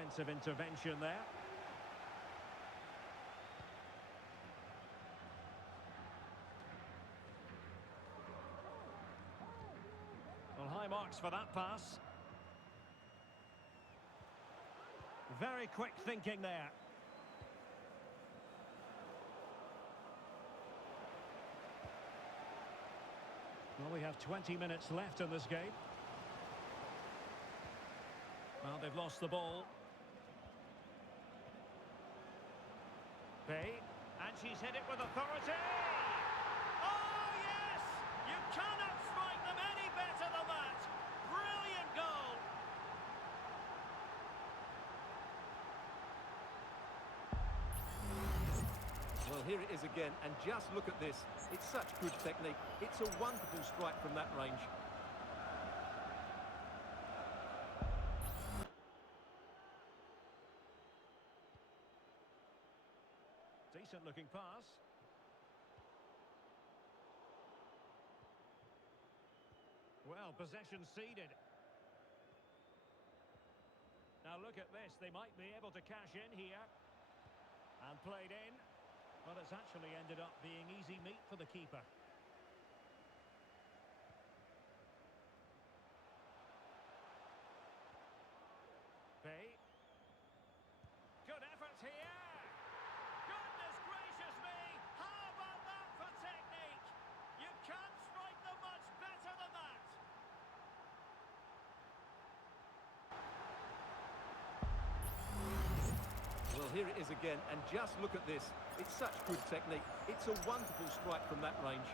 defensive intervention there. Well, high marks for that pass. Very quick thinking there. Well, we have 20 minutes left in this game. Well, they've lost the ball. Bay, and she's hit it with authority. Oh, yes! You cannot strike them any better than that. Brilliant goal. Well, here it is again, and just look at this. It's such good technique. It's a wonderful strike from that range. Decent looking pass. Well, possession ceded. Now look at this, they might be able to cash in here. And played in. But it's actually ended up being easy meat for the keeper. Bay. Good effort here. Goodness gracious me! How about that for technique? You can't strike them much better than that. Well, here it is again, and just look at this. It's such good technique. It's a wonderful strike from that range.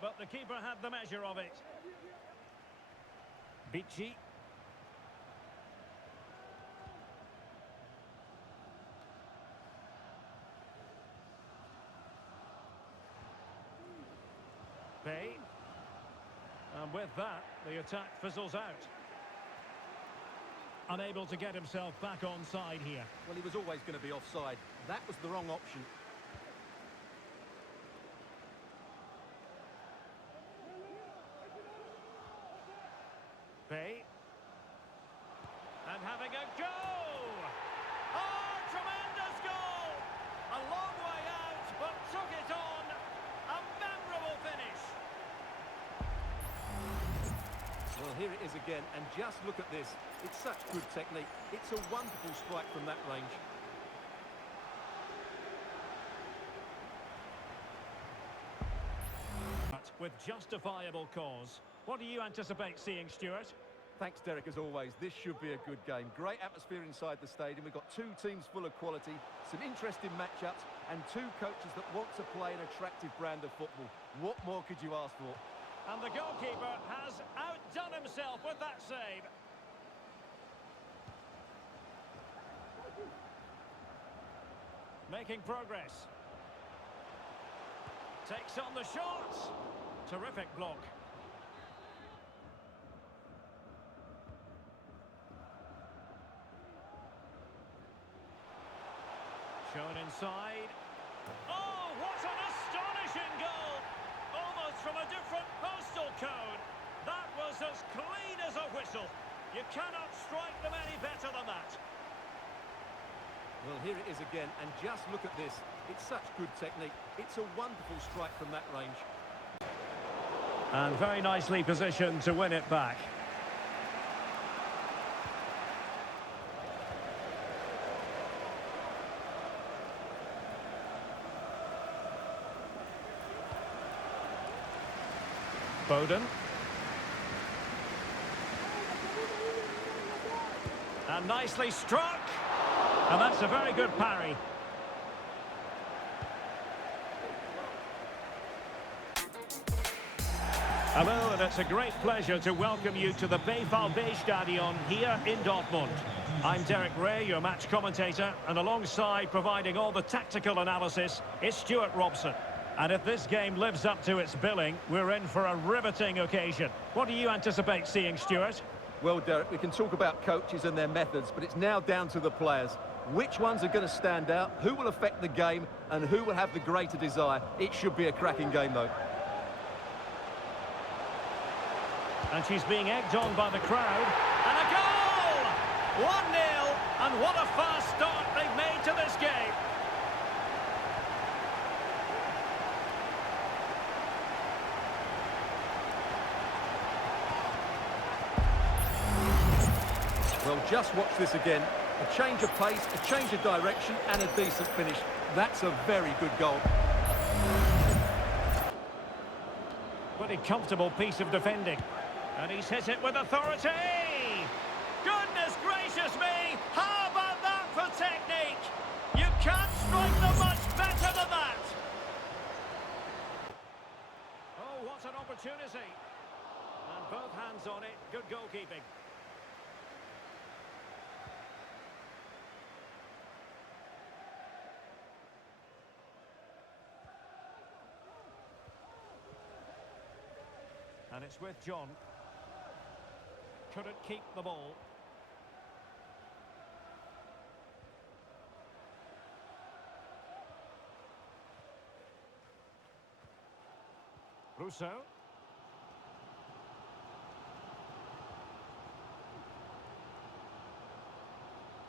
But the keeper had the measure of it. Bichi. Bay. And with that, the attack fizzles out. Unable to get himself back on side here. Well, he was always going to be offside. That was the wrong option. Bay. And having a go! Oh, tremendous goal! A long way out, but took it on. A memorable finish. Well, here it is again, and just look at this. It's such good technique. It's a wonderful strike from that range. But with justifiable cause. What do you anticipate seeing, Stuart? Thanks, Derek, as always. This should be a good game. Great atmosphere inside the stadium. We've got two teams full of quality, some interesting matchups, and two coaches that want to play an attractive brand of football. What more could you ask for? And the goalkeeper has outdone himself with that save. Making progress. Takes on the shot. Terrific block. Shown inside. Oh, what an astonishing goal! Almost from a different postal code. That was as clean as a whistle. You cannot strike them any better than that. Well, here it is again, and just look at this. It's such good technique. It's a wonderful strike from that range. And very nicely positioned to win it back. Foden. And nicely struck. And that's a very good parry. Hello, and it's a great pleasure to welcome you to the BayValbe-Stadion here in Dortmund. I'm Derek Ray, your match commentator, and alongside providing all the tactical analysis is Stuart Robson. And if this game lives up to its billing, we're in for a riveting occasion. What do you anticipate seeing, Stuart? Well, Derek, we can talk about coaches and their methods, but it's now down to the players. Which ones are going to stand out, who will affect the game, and who will have the greater desire? It should be a cracking game, though. And she's being egged on by the crowd. And a goal! 1-0, and what a fast start they've made to this game. Well, just watch this again. A change of pace, a change of direction, and a decent finish. That's a very good goal. Pretty comfortable piece of defending. And he's hit it with authority! Goodness gracious me! How about that for technique? You can't strike them much better than that! Oh, what an opportunity! And both hands on it, good goalkeeping. And it's with John. Couldn't keep the ball. Rousseau.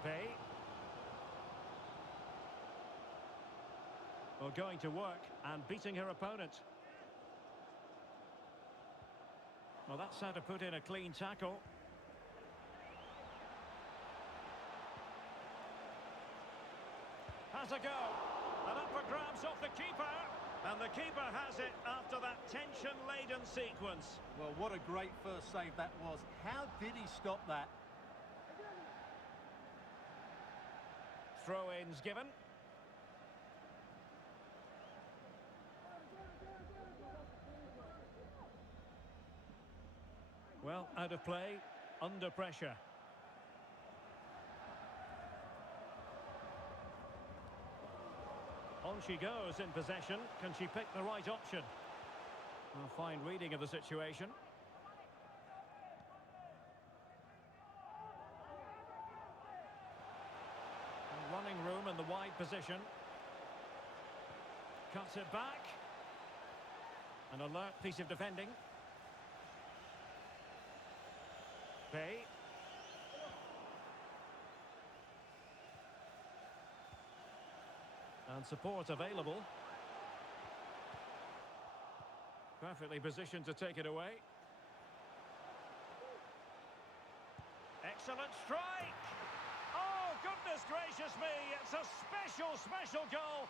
Pay. Well, going to work and beating her opponent. Well, that's how to put in a clean tackle. Has a go. And up for grabs off the keeper. And the keeper has it after that tension-laden sequence. Well, what a great first save that was. How did he stop that? Throw-ins given. Well, out of play, under pressure. On she goes in possession. Can she pick the right option? A fine reading of the situation. And running room in the wide position. Cuts it back. An alert piece of defending. Pay. And support available. Perfectly positioned to take it away. Excellent strike! Oh, goodness gracious me! It's a special, special goal!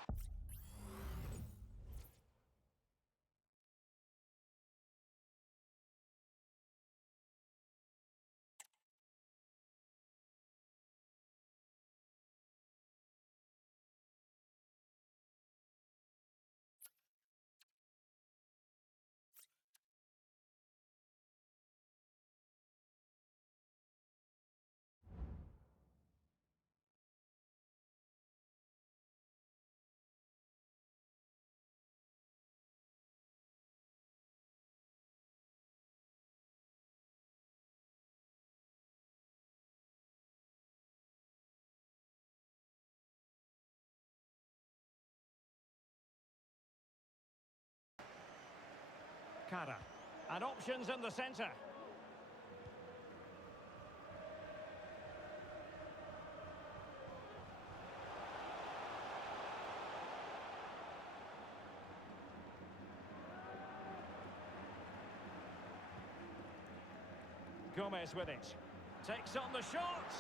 Cara. And options in the centre. Gomez with it. Takes on the shot.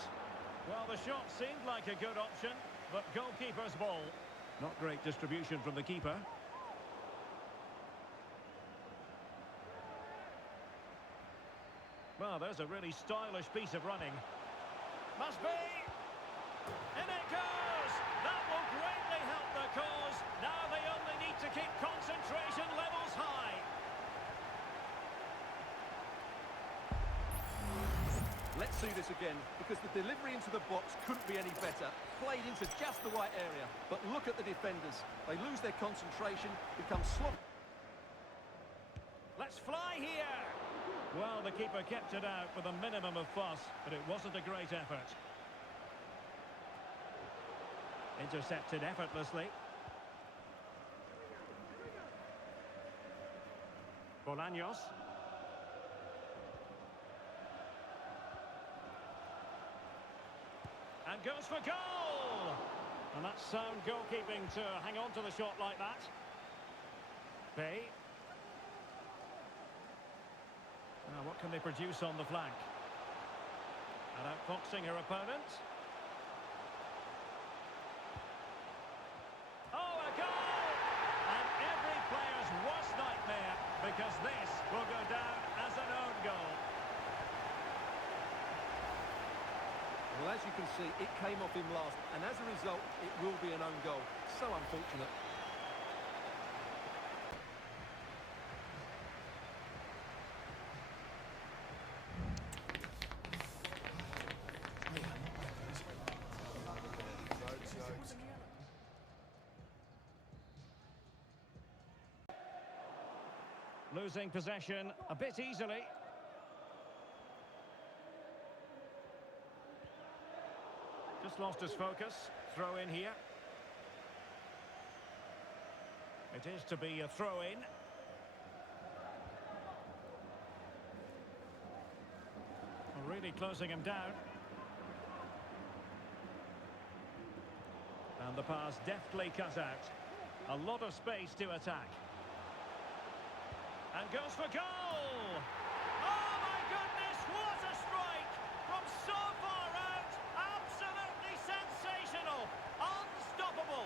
Well, the shot seemed like a good option, but goalkeeper's ball. Not great distribution from the keeper. Well, there's a really stylish piece of running. Must be! In it goes! That will greatly help the cause. Now they only need to keep concentration levels high. Let's see this again, because the delivery into the box couldn't be any better. Played into just the right area. But look at the defenders. They lose their concentration, become sloppy. Let's fly here! Well, the keeper kept it out with a minimum of fuss, but it wasn't a great effort. Intercepted effortlessly. Bolaños. And goes for goal! And that's sound goalkeeping to hang on to the shot like that. Bay. Now, what can they produce on the flank? And outfoxing her opponent. Oh, a goal! And every player's worst nightmare, because this will go down as an own goal. Well, as you can see, it came off him last, and as a result, it will be an own goal. So unfortunate. Losing possession a bit easily. Just lost his focus. Throw in here. It is to be a throw in. Really closing him down. And the pass deftly cut out. A lot of space to attack. And goes for goal! Oh my goodness, what a strike! From so far out, absolutely sensational! Unstoppable!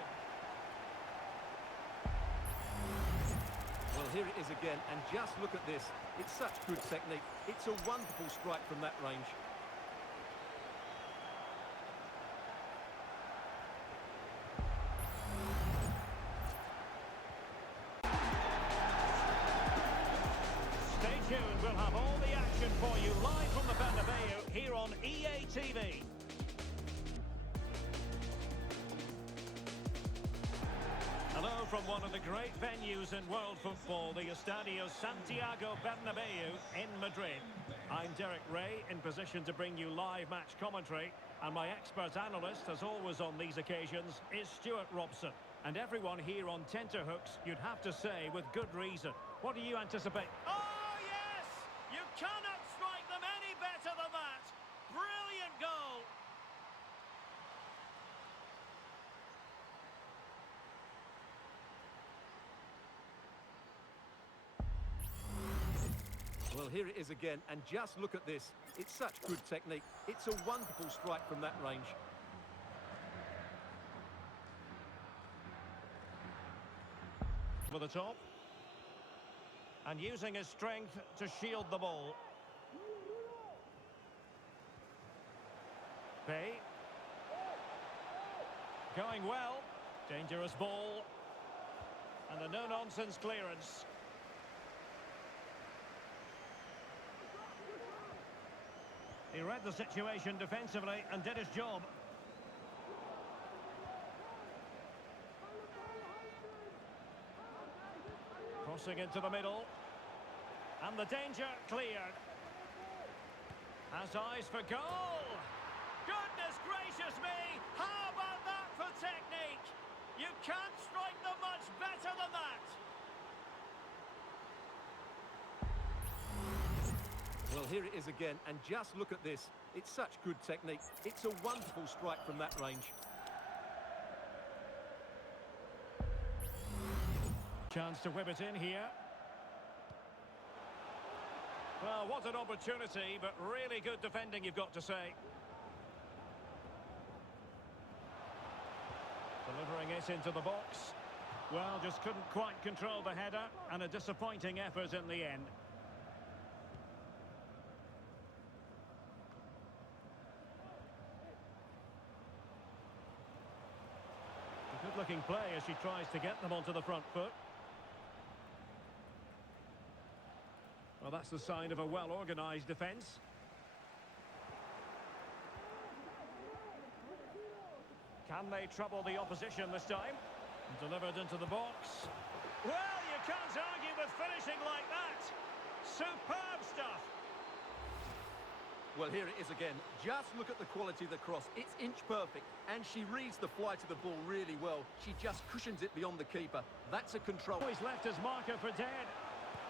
Well, here it is again, and just look at this. It's such good technique. It's a wonderful strike from that range. Stay tuned, we'll have all the action for you live from the Bernabeu here on EA TV. Hello from one of the great venues in world football, the Estadio Santiago Bernabeu in Madrid. I'm Derek Ray, in position to bring you live match commentary, and my expert analyst, as always on these occasions, is Stuart Robson. And everyone here on tenterhooks, you'd have to say, with good reason. What do you anticipate? Oh, yes! You cannot strike them any better than that! Brilliant goal! Well, here it is again, and just look at this. It's such good technique. It's a wonderful strike from that range. For the top. And using his strength to shield the ball. Bay. Going well. Dangerous ball. And a no-nonsense clearance. He read the situation defensively and did his job. Crossing into the middle. And the danger cleared. Has eyes for goal. Goodness gracious me! How about that for technique? You can't strike them much better than that! Well, here it is again, and just look at this. It's such good technique. It's a wonderful strike from that range. Chance to whip it in here. Well, what an opportunity, but really good defending, you've got to say. Delivering it into the box. Well, just couldn't quite control the header, and a disappointing effort in the end. A good-looking play as she tries to get them onto the front foot. Well, that's the sign of a well-organised defence. Can they trouble the opposition this time? Delivered into the box. Well, you can't argue with finishing like that! Superb stuff! Well, here it is again. Just look at the quality of the cross. It's inch perfect, and she reads the flight of the ball really well. She just cushions it beyond the keeper. That's a control. He's left his marker for dead.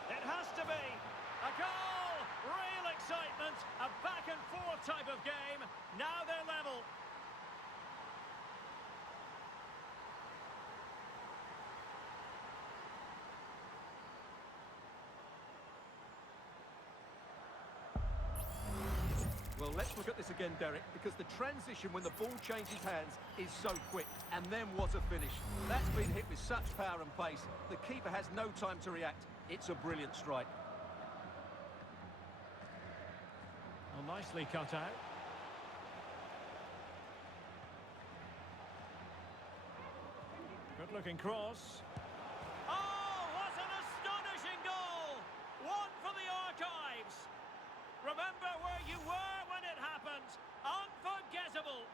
It has to be! A goal! Real excitement! A back-and-forth type of game. Now they're level. let's look at this again, Derek, because the transition when the ball changes hands is so quick. And then what a finish. That's been hit with such power and pace. The keeper has no time to react. It's a brilliant strike. Well, nicely cut out. Good-looking cross. Oh, what an astonishing goal! One for the archives. Remember where you were when it happened. Unforgettable.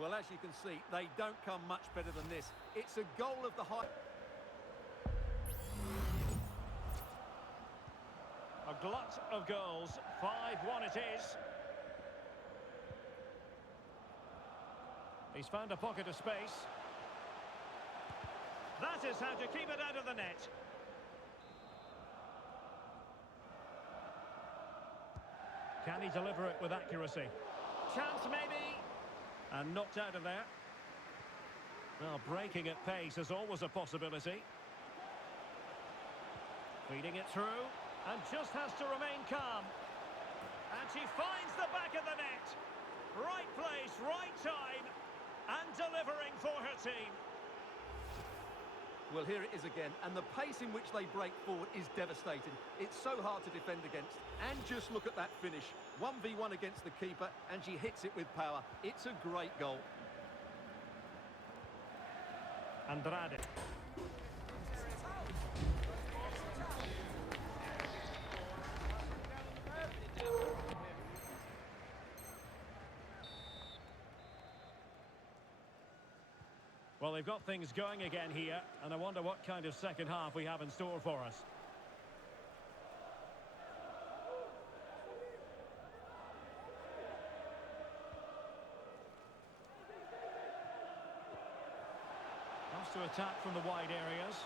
Well, as you can see, they don't come much better than this. It's a goal of the high... A glut of goals. 5-1 it is. He's found a pocket of space. That is how to keep it out of the net. Can he deliver it with accuracy? Chance maybe. And knocked out of there. Well, breaking at pace is always a possibility. Feeding it through. And just has to remain calm. And she finds the back of the net. Right place, right time. And delivering for her team. Well, here it is again, and the pace in which they break forward is devastating. It's so hard to defend against. And just look at that finish. 1v1 against the keeper, and she hits it with power. It's a great goal. Andrade. Well, they've got things going again here, and I wonder what kind of second half we have in store for us. Wants to attack from the wide areas.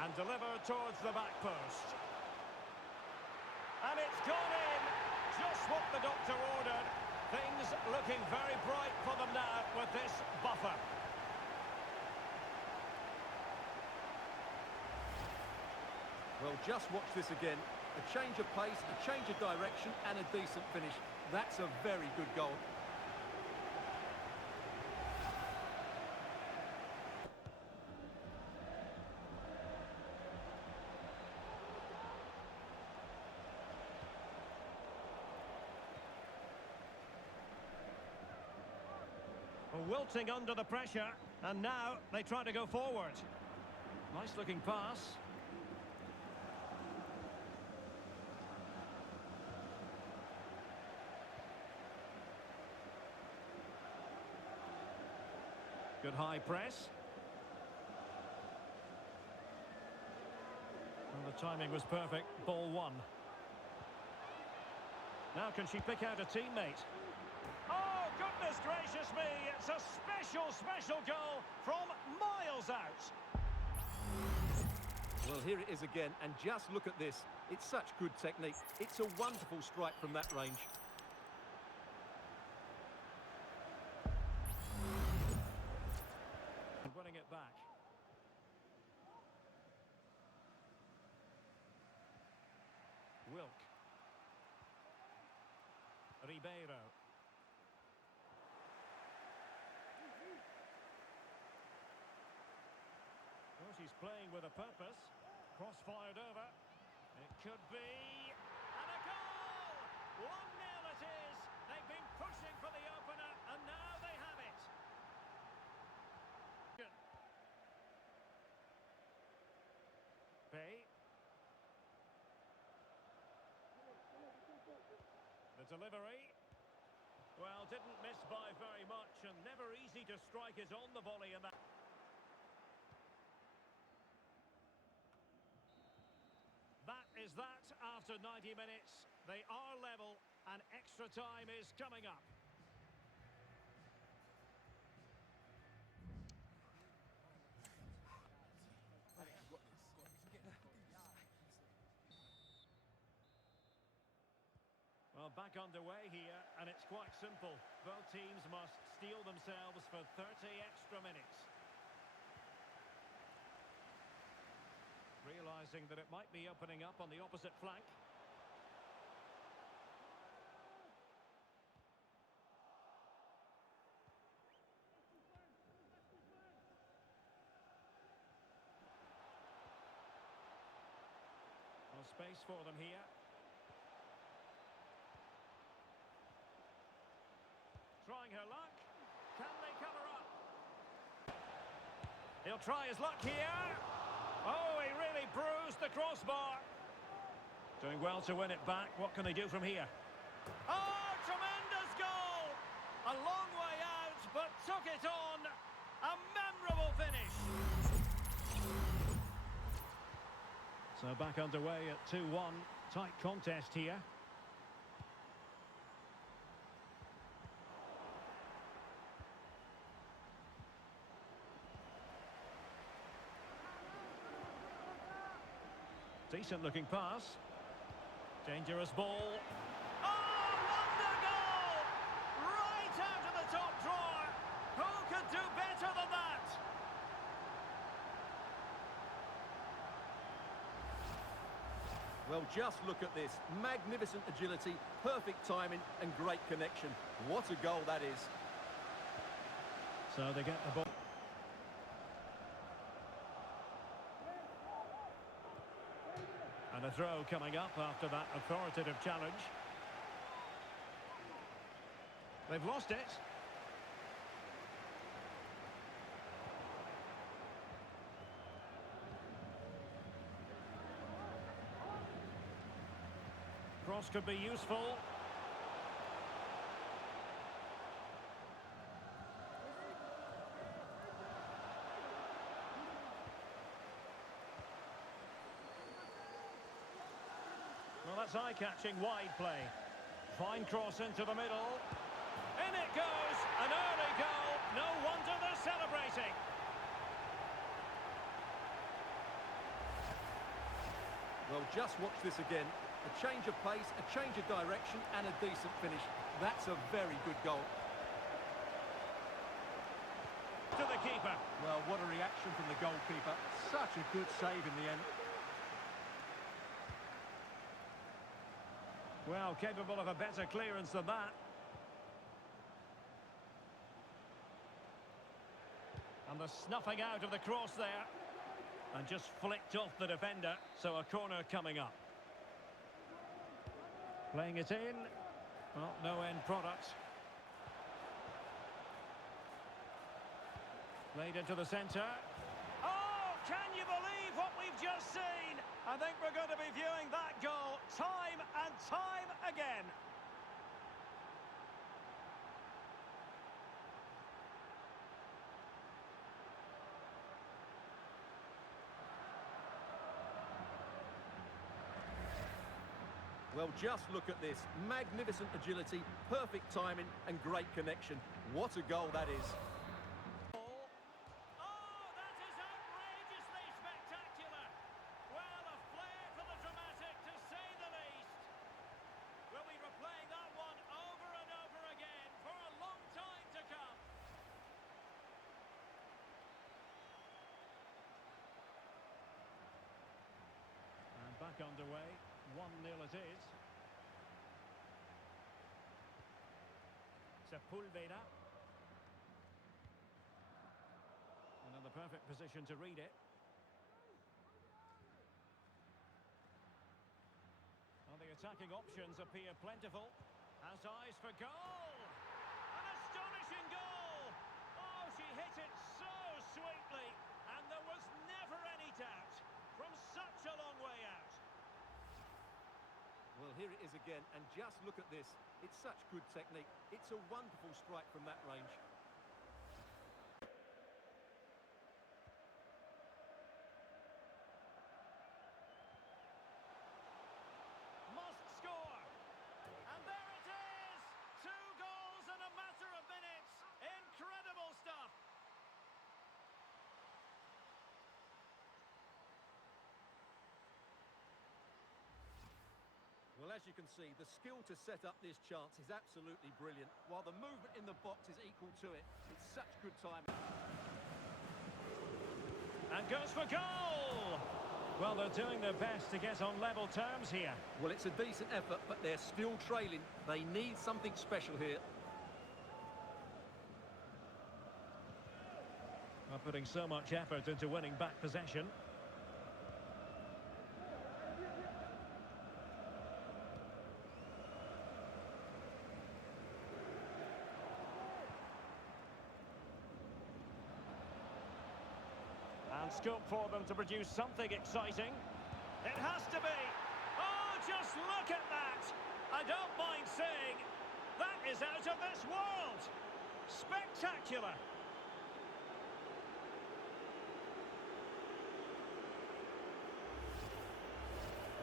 And deliver towards the back post. And it's gone in! Just what the doctor ordered. Things looking very bright for them now with this buffer. Well, just watch this again. A change of pace, a change of direction, and a decent finish. That's a very good goal. Wilting under the pressure, and now they try to go forward. Nice looking pass. Good high press. And the timing was perfect. Ball one. Now can she pick out a teammate? Oh, goodness gracious me! It's a special goal from miles out. Well, here it is again, and just look at this. It's such good technique. It's a wonderful strike from that range. Winning it back. Wilk. Ribeiro. Well, she's playing with a purpose. Cross fired over. It could be... And a goal! 1-0 it is. They've been pushing for the opener, and now they have it. Bay. The delivery. Well, didn't miss by very much, and never easy to strike it on the volley in that. That is that after 90 minutes. They are level, and extra time is coming up. Well, back underway here, and it's quite simple. Both teams must steel themselves for 30 extra minutes. Realising that it might be opening up on the opposite flank. Well, space for them here. Trying her luck. Can they cover up? He'll try his luck here. Oh, he really bruised the crossbar. Doing well to win it back. What can they do from here? Oh, tremendous goal! A long way out, but took it on. A memorable finish. So back underway at 2-1. Tight contest here. Decent looking pass. Dangerous ball. Oh, wonder goal! Right out of the top drawer. Who could do better than that? Well, just look at this. Magnificent agility, perfect timing and great connection. What a goal that is. So they get the ball. And a throw coming up after that authoritative challenge. They've lost it. Cross could be useful. Well, that's eye-catching wide play. Fine cross into the middle. In it goes! An early goal. No wonder they're celebrating. Well, just watch this again. A change of pace, a change of direction and a decent finish. That's a very good goal. To the keeper. Well, what a reaction from the goalkeeper. Such a good save in the end. Well, capable of a better clearance than that. And the snuffing out of the cross there. And just flicked off the defender. So a corner coming up. Playing it in. Well, no end product. Played into the centre. Oh, can you believe what we've just seen? I think we're going to be viewing that goal time and time again. Well, just look at this. Magnificent agility, perfect timing and great connection. What a goal that is. Oh, that is outrageously spectacular. Well, a flair for the dramatic, to say the least. We'll be replaying that one over and over again for a long time to come. And back underway. 1-0 it is. Sepulveda. And in the perfect position to read it. Well, the attacking options appear plentiful. Has eyes for goal! An astonishing goal! Oh, she hit it so sweetly, and there was never any doubt. From such a long way out. Well, here it is again, and just look at this. It's such good technique. It's a wonderful strike from that range. Must score! And there it is! 2 goals in a matter of minutes. Incredible stuff! Well, as you can see, the skill to set up this chance is absolutely brilliant, while the movement in the box is equal to it. It's such good timing. And goes for goal! Well, they're doing their best to get on level terms here. Well, it's a decent effort, but they're still trailing. They need something special here. Well, putting so much effort into winning back possession. scope for them to produce something exciting. It has to be. Oh, just look at that. I don't mind saying that is out of this world. Spectacular.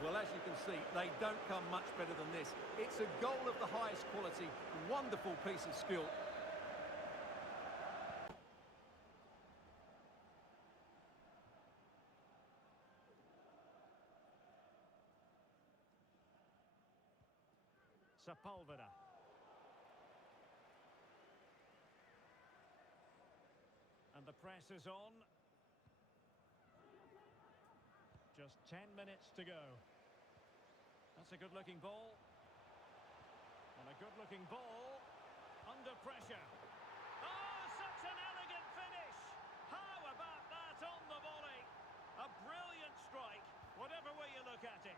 Well, as you can see, they don't come much better than this. It's a goal of the highest quality. Wonderful piece of skill. Sepulveda. And the press is on. Just 10 minutes to go. That's a good-looking ball. And a good-looking ball. Under pressure. Oh, such an elegant finish! How about that on the volley? A brilliant strike, whatever way you look at it.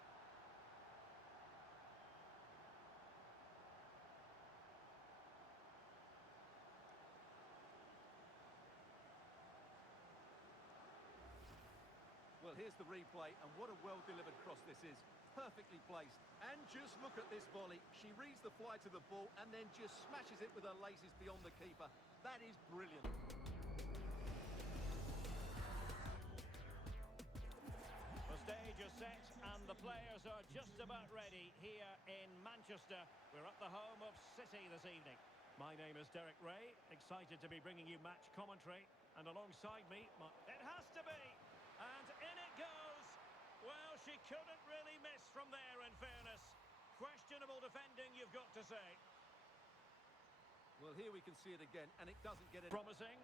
Well, here's the replay, and what a well-delivered cross this is. Perfectly placed. And just look at this volley. She reads the fly to the ball and then just smashes it with her laces beyond the keeper. That is brilliant. The stage is set and the players are just about ready here in Manchester. We're at the home of City this evening. My name is Derek Ray, excited to be bringing you match commentary. And alongside me, it has to be! And in it goes! Well, she couldn't really miss from there, in fairness. Questionable defending, you've got to say. Well, here we can see it again, and it doesn't get any... Promising,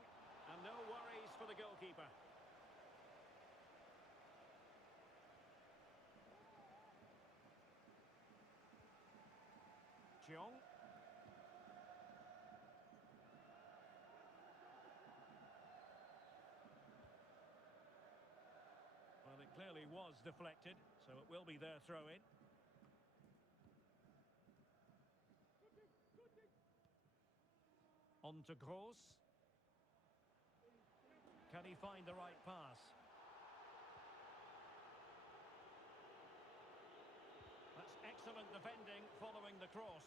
and no worries for the goalkeeper. Cheong. Well, it clearly was deflected, so it will be their throw-in. On to Gross. Can he find the right pass? That's excellent defending following the cross.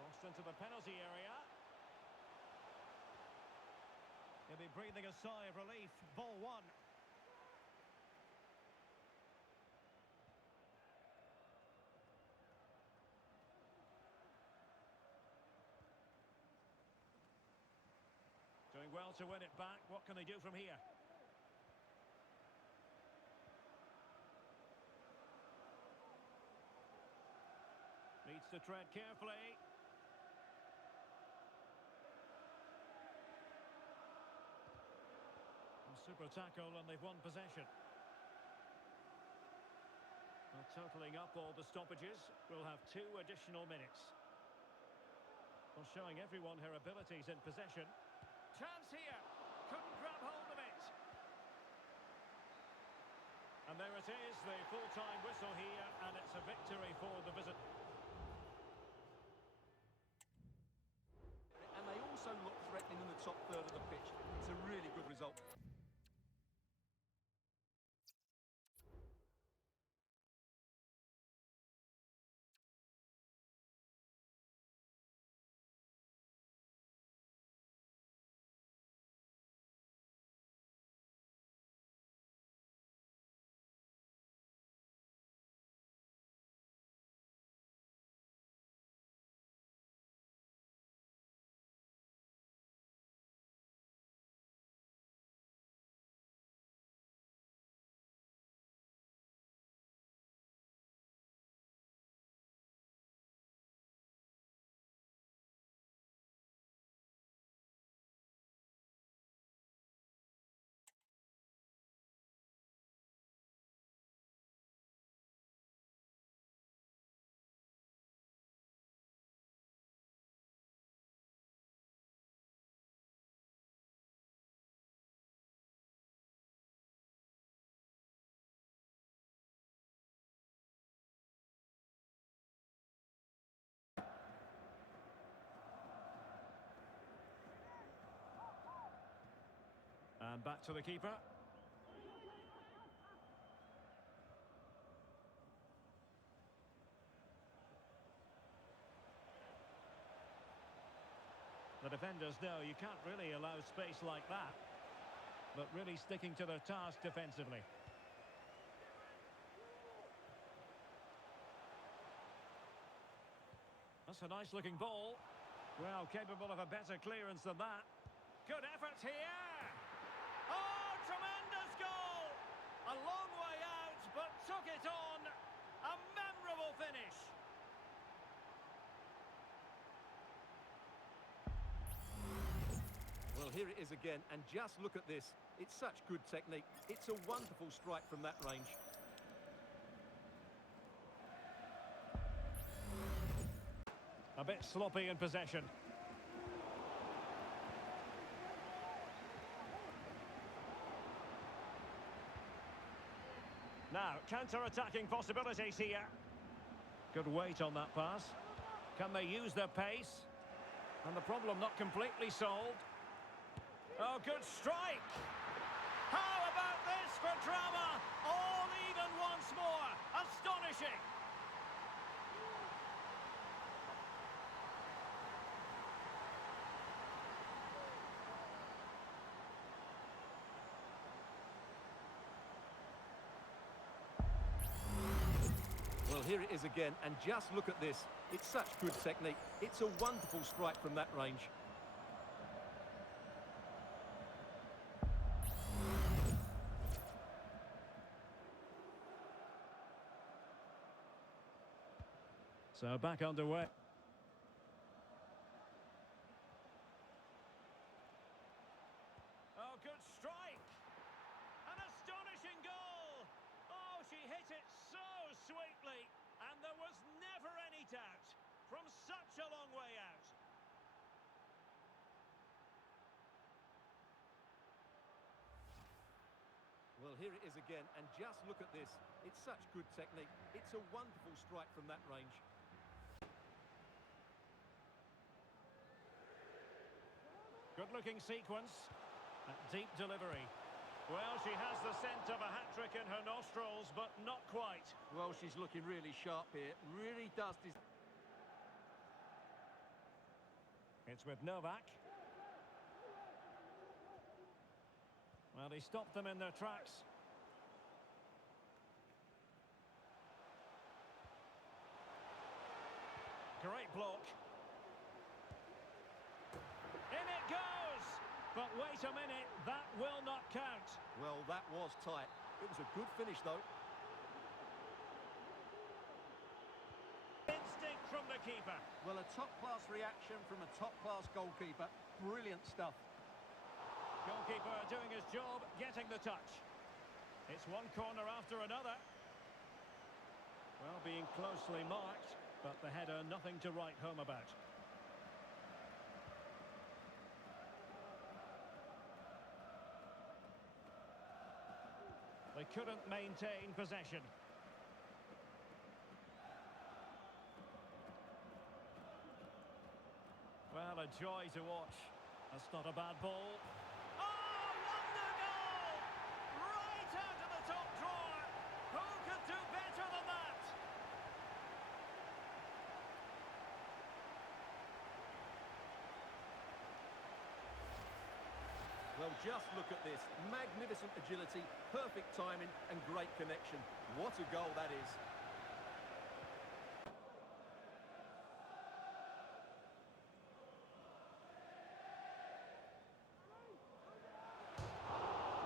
Crossed into the penalty area. He'll be breathing a sigh of relief. Ball one. Doing well to win it back. What can they do from here? Needs to tread carefully. Super tackle and they've won possession. Well, totalling up all the stoppages, we'll have 2 additional minutes. Well, showing everyone her abilities in possession. Chance here. Couldn't grab hold of it. And there it is, the full-time whistle here, and it's a victory for the visit. And they also look threatening in the top third of the pitch. It's a really good result. And back to the keeper. The defenders know you can't really allow space like that, but really sticking to their task defensively. That's a nice-looking ball. Well, capable of a better clearance than that. Good effort here! Oh, tremendous goal! A long way out, but took it on. A memorable finish. Well, here it is again, and just look at this. It's such good technique. It's a wonderful strike from that range. A bit sloppy in possession. Now, counter-attacking possibilities here. Good weight on that pass. Can they use their pace? And the problem not completely solved. Oh, good strike! How about this for drama? All even once more. Astonishing. Well, here it is again, and just look at this. It's such good technique. It's a wonderful strike from that range. So back underway. Oh, good strike. An astonishing goal. Oh, she hit it so sweetly. And there was never any doubt. From such a long way out. Well, here it is again, and just look at this. It's such good technique. It's a wonderful strike from that range. Good-looking sequence. A deep delivery. Well, she has the scent of a hat-trick in her nostrils, but not quite. Well, she's looking really sharp here. Really does this. It's with Novak. Well, he stopped them in their tracks. Great block. In it goes! But wait a minute, that will not count. Well, that was tight. It was a good finish, though. Instinct from the keeper. Well, a top-class reaction from a top-class goalkeeper. Brilliant stuff. Goalkeeper doing his job, getting the touch. It's one corner after another. Well, being closely marked, but the header nothing to write home about. They couldn't maintain possession. Well, a joy to watch. That's not a bad ball. Oh, wonder goal! Right out of the top drawer. Who could do better than that? Well, just look at this. Magnificent agility, perfect timing, and great connection. What a goal that is.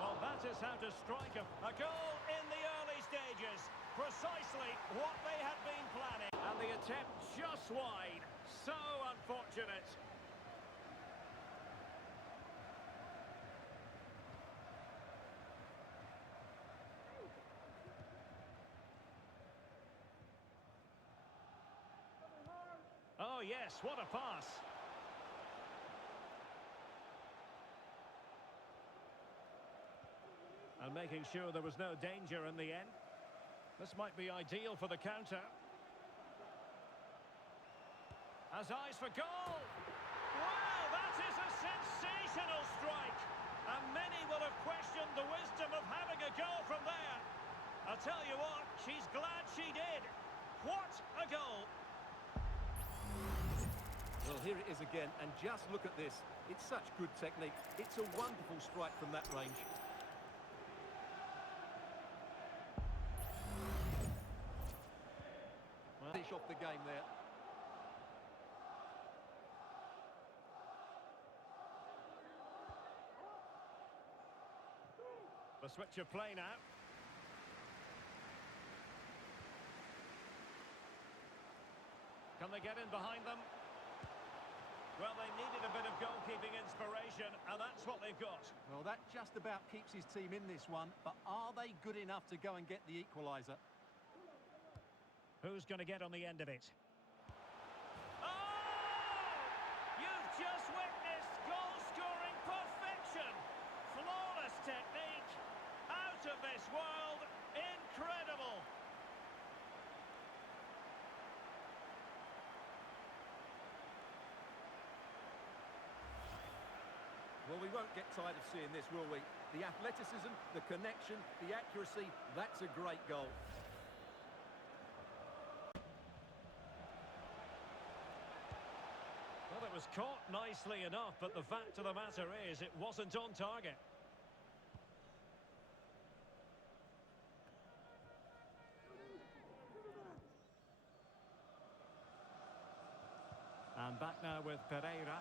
Well, that is how to strike a goal in the early stages. Precisely what they had been planning. And the attempt just wide. So unfortunate. Oh, yes, what a pass. And making sure there was no danger in the end. This might be ideal for the counter. Has eyes for goal. Wow, that is a sensational strike. And many will have questioned the wisdom of having a go from there. I'll tell you what, she's glad she did. What a goal! Well, here it is again, and just look at this. It's such good technique. It's a wonderful strike from that range. Finish off the game there. The switch of play now. Can they get in behind them? Well, they needed a bit of goalkeeping inspiration, and that's what they've got. Well, that just about keeps his team in this one, but are they good enough to go and get the equaliser? Who's going to get on the end of it? Oh! You've just witnessed goal-scoring perfection. Flawless technique. Out of this world. Incredible. Well, we won't get tired of seeing this, will we? The athleticism, the connection, the accuracy, that's a great goal. Well, it was caught nicely enough, but the fact of the matter is it wasn't on target. And back now with Pereira.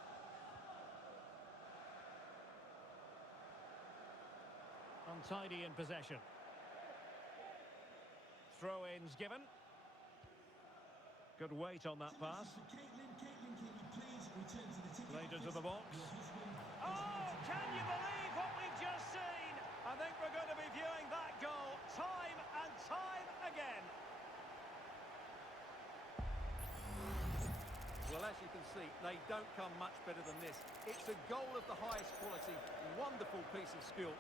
Untidy in possession. Throw-ins given. Good weight on that pass. Played into the box. Oh, can you believe what we've just seen? I think we're going to be viewing that goal time and time again. Well, as you can see, they don't come much better than this. It's a goal of the highest quality. Wonderful piece of skill.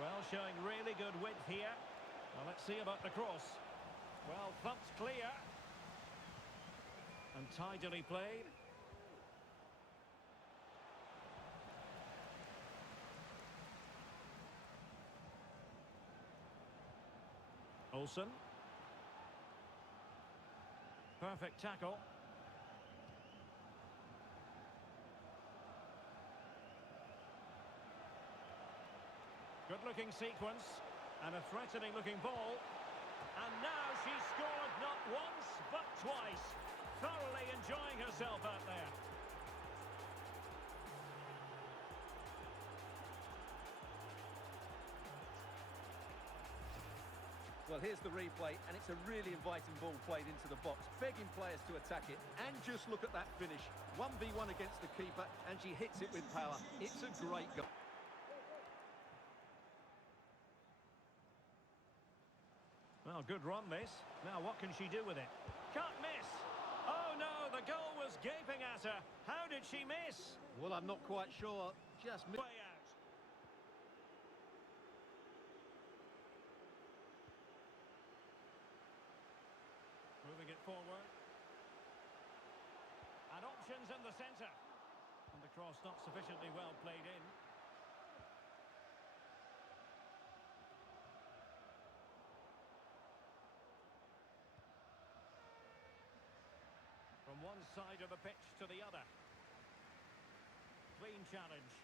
Well, showing really good width here. Well, let's see about the cross. Well, thumped clear. And tidily played. Olsen. Perfect tackle. Good-looking sequence, and a threatening-looking ball. And now she's scored not once, but twice. Thoroughly enjoying herself out there. Well, here's the replay, and it's a really inviting ball played into the box, begging players to attack it. And just look at that finish. 1v1 against the keeper, and she hits it with power. It's a great goal. Well, good run this. Now what can she do with it? Can't miss. Oh no, the goal was gaping at her. How did she miss? Well, I'm not quite sure. Just Way out. Moving it forward. And options in the centre. And the cross not sufficiently well played in. From one side of the pitch to the other. Clean challenge.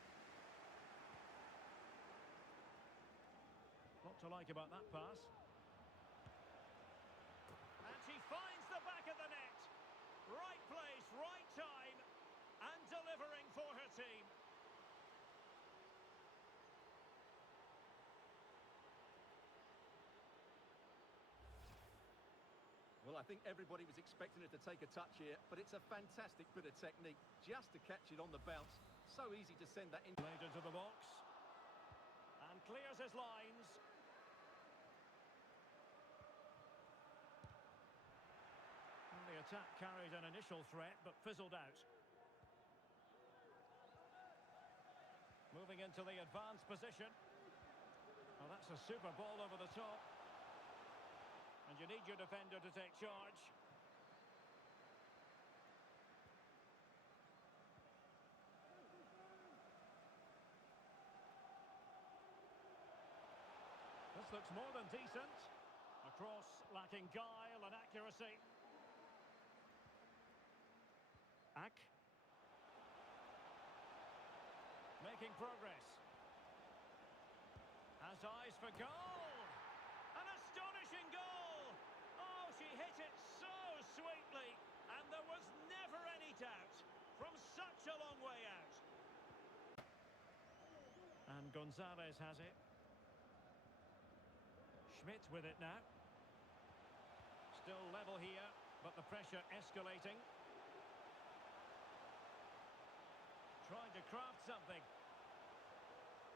What to like about that pass. And she finds the back of the net. Right place, right time. And delivering for her team. Well, I think everybody was expecting her to take a touch here, but it's a fantastic bit of technique just to catch it on the bounce. So easy to send that in. Played into the box. And clears his lines. Well, the attack carried an initial threat, but fizzled out. Moving into the advanced position. Well, that's a super ball over the top. And you need your defender to take charge. This looks more than decent. A cross lacking guile and accuracy. Ack. Making progress. Has eyes for goal. An astonishing goal. Oh, she hit it so sweetly. And there was never any doubt. From such a long way out. And Gonzalez has it. Schmidt with it now. Still level here, but the pressure escalating. Trying to craft something.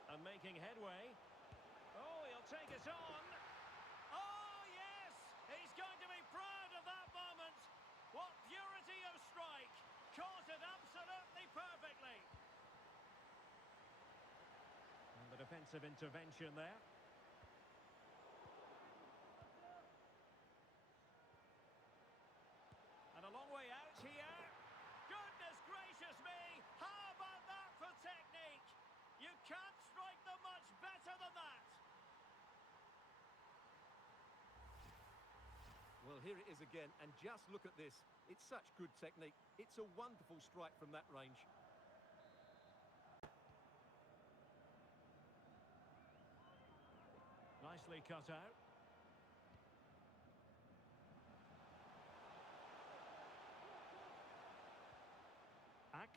And making headway. Oh, he'll take it on. Oh, yes! He's going to be proud of that moment. What purity of strike. Caught it absolutely perfectly. And the defensive intervention there. And a long way out here. Goodness gracious me! How about that for technique? You can't strike them much better than that. Well, here it is again, and just look at this. It's such good technique. It's a wonderful strike from that range. Nicely cut out. Ack.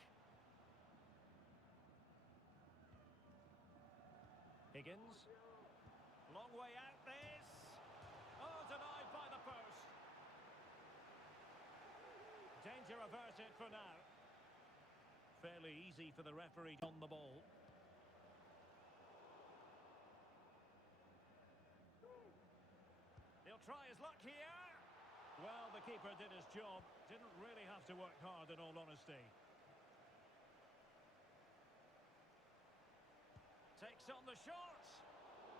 Higgins. Long way out this. Oh, denied by the post. Danger averted for now. Fairly easy for the referee on the ball. He'll try his luck here. Well, the keeper did his job. Didn't really have to work hard, in all honesty. Takes on the shot.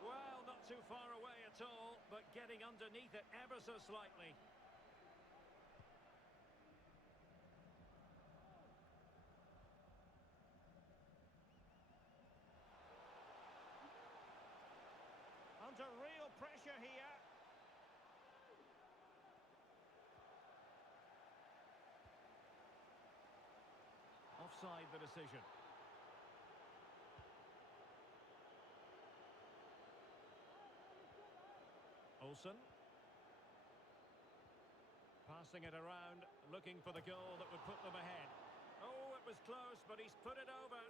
Well, not too far away at all, but getting underneath it ever so slightly. Under real pressure here. Offside the decision. Olsen. Passing it around, looking for the goal that would put them ahead. Oh, it was close, but he's put it over.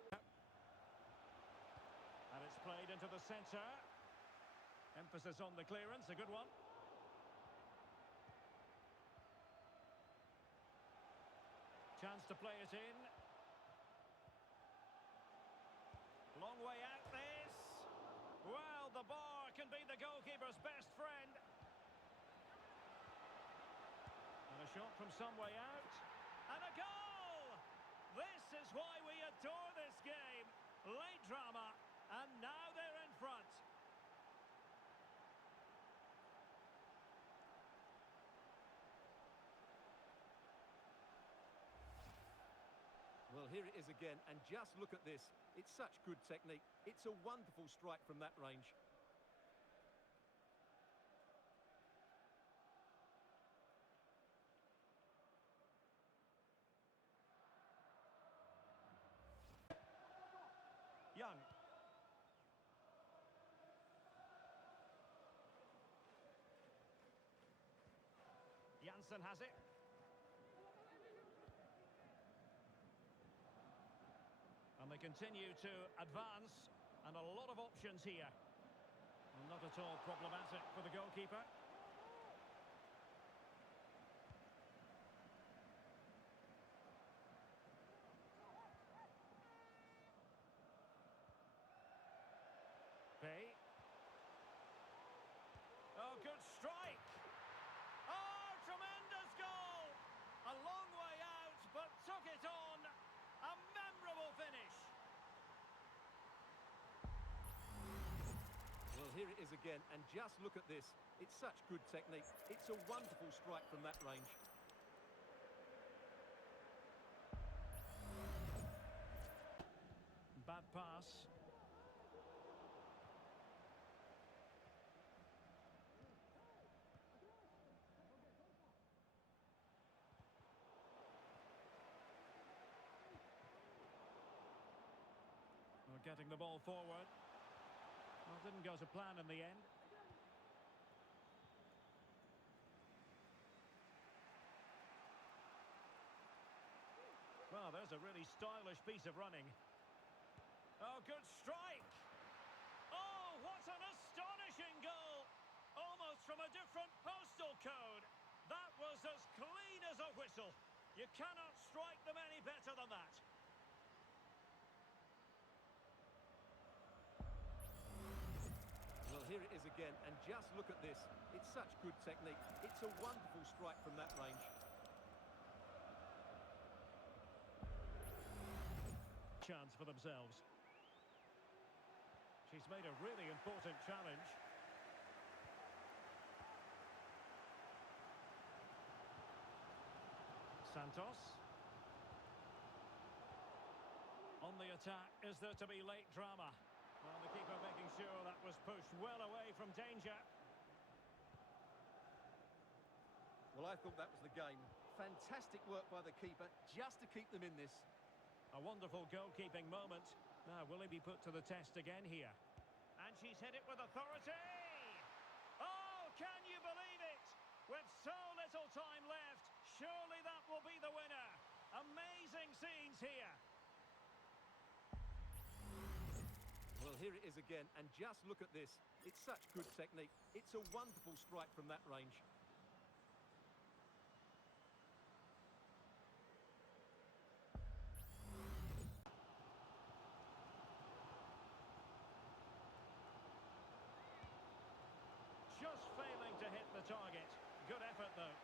And it's played into the centre. Emphasis on the clearance, a good one. Chance to play it in. Long way out this. Well, the bar can be the goalkeeper's best friend. And a shot from some way out. And a goal! This is why we adore this game. Late drama, and now they're in front. Well, here it is again, and just look at this. It's such good technique. It's a wonderful strike from that range. Young. Janssen has it. And they continue to advance, and a lot of options here. Not at all problematic for the goalkeeper. Pay. Oh, good strike. Oh, tremendous goal. A long way out, but took it on. A memorable finish. Well, here it is again, and just look at this. It's such good technique. It's a wonderful strike from that range. Bad pass. getting the ball forward. Well, didn't go to plan in the end. Well, there's a really stylish piece of running. Oh, good strike! Oh, what an astonishing goal! Almost from a different postal code. That was as clean as a whistle. You cannot strike them any better than that. Well, here it is again, and just look at this. It's such good technique. It's a wonderful strike from that range. Chance for themselves. She's made a really important challenge. Santos. On the attack, is there to be late drama? Well, the keeper making sure that was pushed well away from danger. Well, I thought that was the game. Fantastic work by the keeper just to keep them in this. A wonderful goalkeeping moment. Now, will he be put to the test again here? And she's hit it with authority! Oh, can you believe it? With so little time left, surely that will be the winner. Amazing scenes here. Well, here it is again, and just look at this. It's such good technique. It's a wonderful strike from that range. Just failing to hit the target. Good effort, though.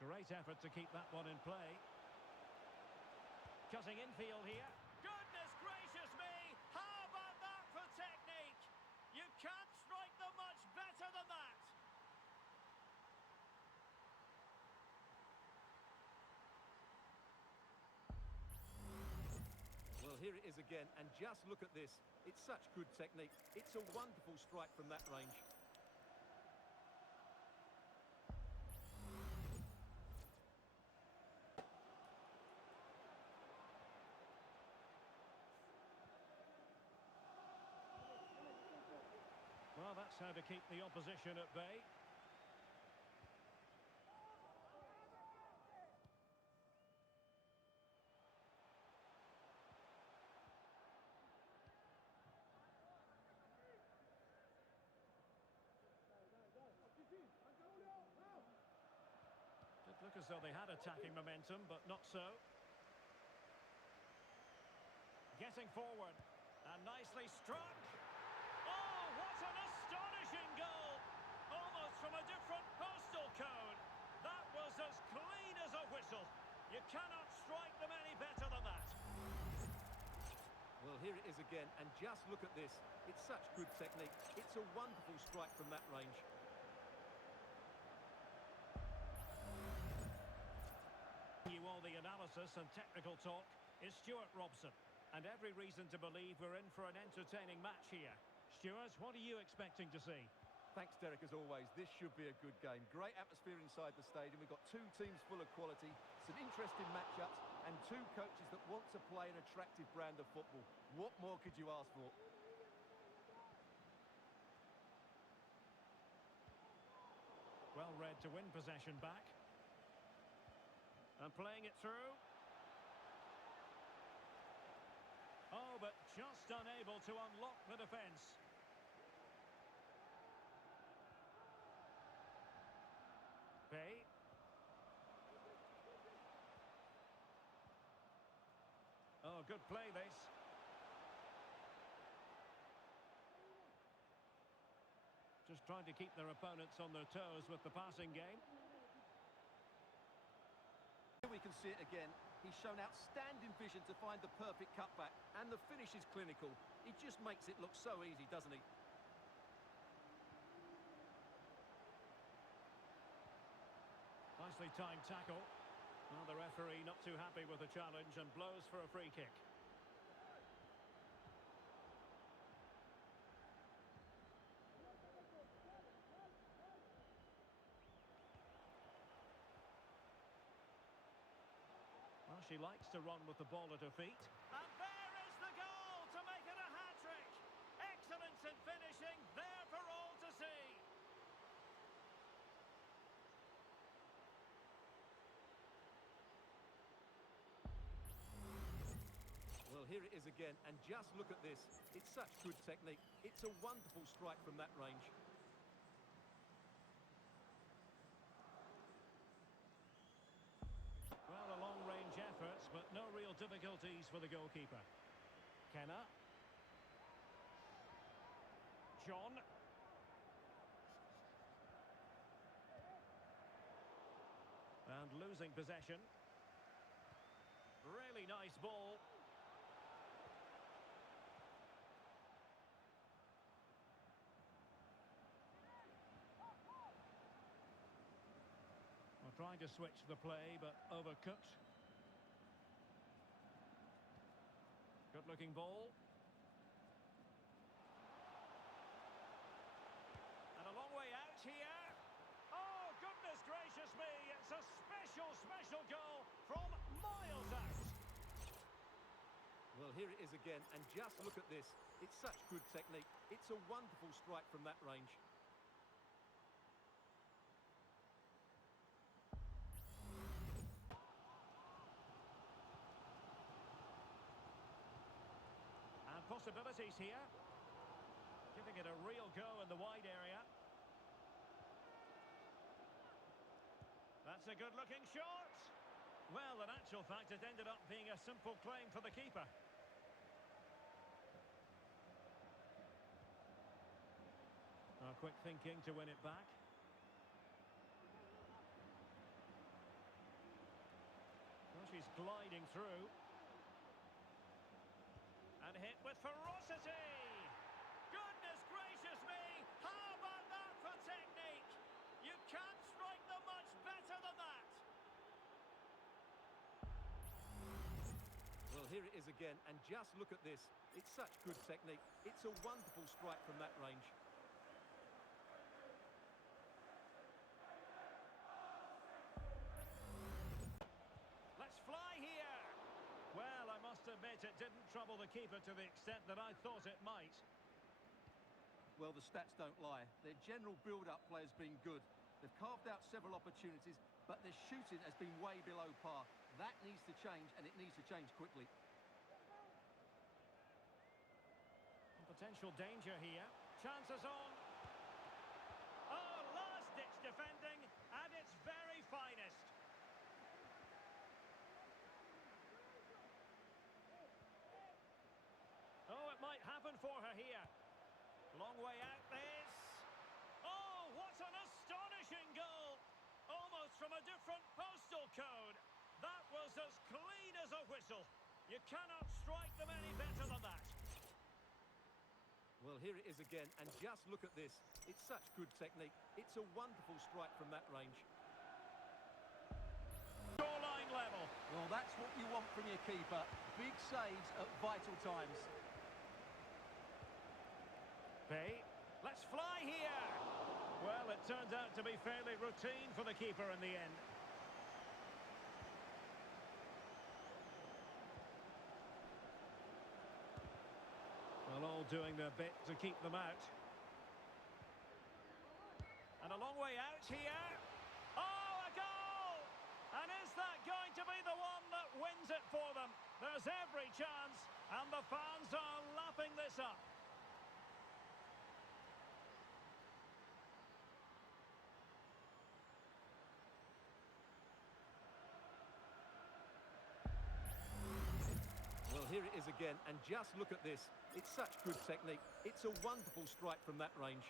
Great effort to keep that one in play. Cutting infield here. Goodness gracious me! How about that for technique? You can't strike them much better than that. Well, here it is again, and just look at this. It's such good technique. It's a wonderful strike from that range. Well, that's how to keep the opposition at bay. Did look as though they had attacking momentum, but not so. Getting forward, and nicely struck. Oh, what an astonishing goal! Almost from a different postal code. That was as clean as a whistle. You cannot strike them any better than that. Well, here it is again, and just look at this. It's such good technique. It's a wonderful strike from that range. You all the analysis and technical talk is Stuart Robson. And every reason to believe we're in for an entertaining match here. Stuart, what are you expecting to see? Thanks, Derek, as always. This should be a good game. Great atmosphere inside the stadium. We've got two teams full of quality, some interesting matchups, and two coaches that want to play an attractive brand of football. What more could you ask for? Well read to win possession back. And playing it through. Oh, but just unable to unlock the defence. Bay. Oh, good play this. Just trying to keep their opponents on their toes with the passing game. Here we can see it again. He's shown outstanding vision to find the perfect cutback, and the finish is clinical. He just makes it look so easy, doesn't he? Nicely timed tackle. Well, the referee not too happy with the challenge and blows for a free kick. Well, she likes to run with the ball at her feet. And there is the goal to make it a hat-trick. Excellence in finishing, there for all to see. Well, here it is again, and just look at this. It's such good technique. It's a wonderful strike from that range. Well, a long-range effort, but no real difficulties for the goalkeeper. Kenna. John. And losing possession. Really nice ball. Well, trying to switch the play, but overcooked. Good-looking ball. And a long way out here. Oh, goodness gracious me. It's a special goal from miles out. Well, here it is again, and just look at this. It's such good technique. It's a wonderful strike from that range. And possibilities here. Giving it a real go in the wide area. That's a good-looking shot. Well, in actual fact, it ended up being a simple claim for the keeper. Oh, quick thinking to win it back. Well, she's gliding through. And hit with ferocity. Goodness gracious me. How about that for technique? You can't strike them much better than that. Well, here it is again, and just look at this. It's such good technique. It's a wonderful strike from that range. Let's fly here. Well, I must admit it didn't trouble the keeper to the extent that I thought it might. Well, the stats don't lie. Their general build-up play has been good. They've carved out several opportunities, but their shooting has been way below par. That needs to change, and it needs to change quickly. Potential danger here. Chances on. Oh, last-ditch defending at its very finest. Oh, it might happen for her here. Long way out this. Oh, what an astonishing goal. Almost from a different postal code. That was as clean as a whistle. You cannot strike them any better than that. Well, here it is again, and just look at this. It's such good technique. It's a wonderful strike from that range. Scoreline level. Well, that's what you want from your keeper. Big saves at vital times. Pay. Let's fly here. Well, it turned out to be fairly routine for the keeper in the end. Well, all doing their bit to keep them out. And a long way out here. Oh, a goal! And is that going to be the one that wins it for them? There's every chance, and the fans are lapping this up. Well, here it is again, and just look at this. It's such good technique. It's a wonderful strike from that range.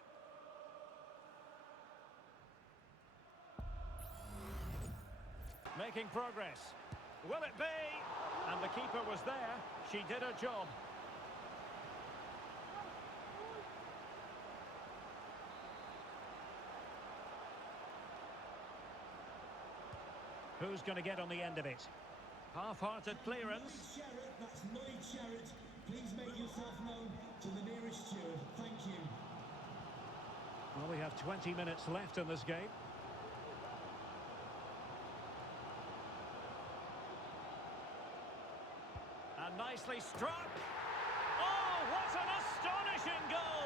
Making progress. Will it be? And the keeper was there. She did her job. Who's going to get on the end of it? Half-hearted clearance. Sherrod, that's Lloyd Sherrod. Please make yourself known to the nearest steward. Thank you. Well, we have 20 minutes left in this game. And nicely struck. Oh, what an astonishing goal!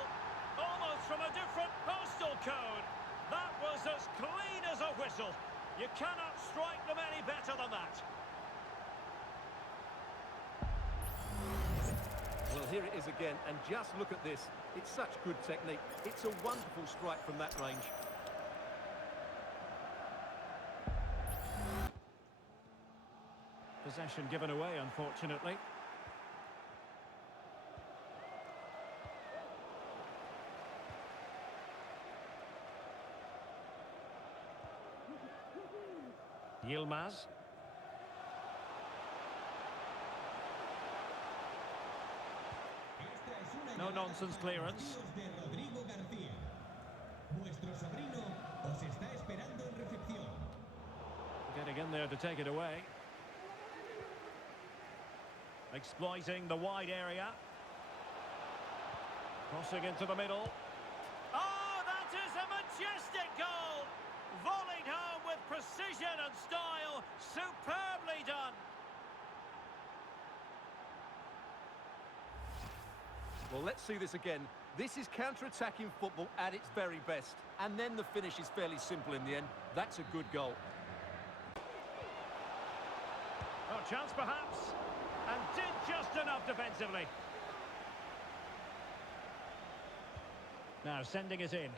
Almost from a different postal code. That was as clean as a whistle. You cannot strike them any better than that. Well, here it is again, and just look at this. It's such good technique. It's a wonderful strike from that range. Possession given away, unfortunately. Yilmaz. No nonsense clearance. De Rodrigo García. Vuestro sobrino os está esperando en recepción. Getting in there to take it away. Exploiting the wide area. Crossing into the middle. Oh, that is a majestic goal! Volleyed home with precision and style. Superbly done. Well, let's see this again. This is counter-attacking football at its very best. And then the finish is fairly simple in the end. That's a good goal. Oh, chance perhaps. And did just enough defensively. Now sending it in.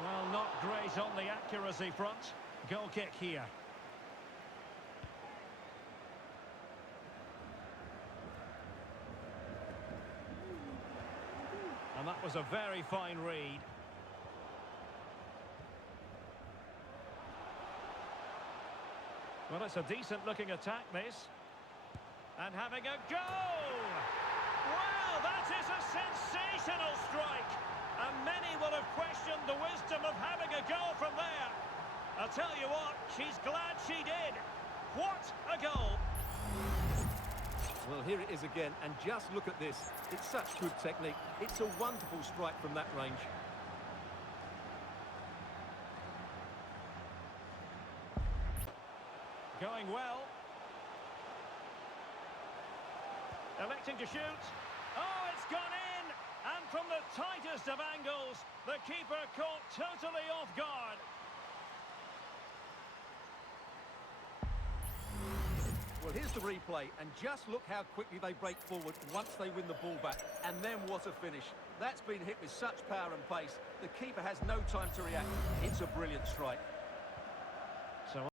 Well, not great on the accuracy front. Goal kick here. And that was a very fine read. Well, it's a decent-looking attack, this. And having a goal! Well, that is a sensational strike! And many will have questioned the wisdom of having a goal from there. I'll tell you what, she's glad she did. What a goal! Well, here it is again, and just look at this. It's such good technique. It's a wonderful strike from that range. Going well. Electing to shoot. Oh, it's gone in! And from the tightest of angles, the keeper caught totally off guard. Well, here's the replay, and just look how quickly they break forward once they win the ball back. And then what a finish. That's been hit with such power and pace. The keeper has no time to react. It's a brilliant strike.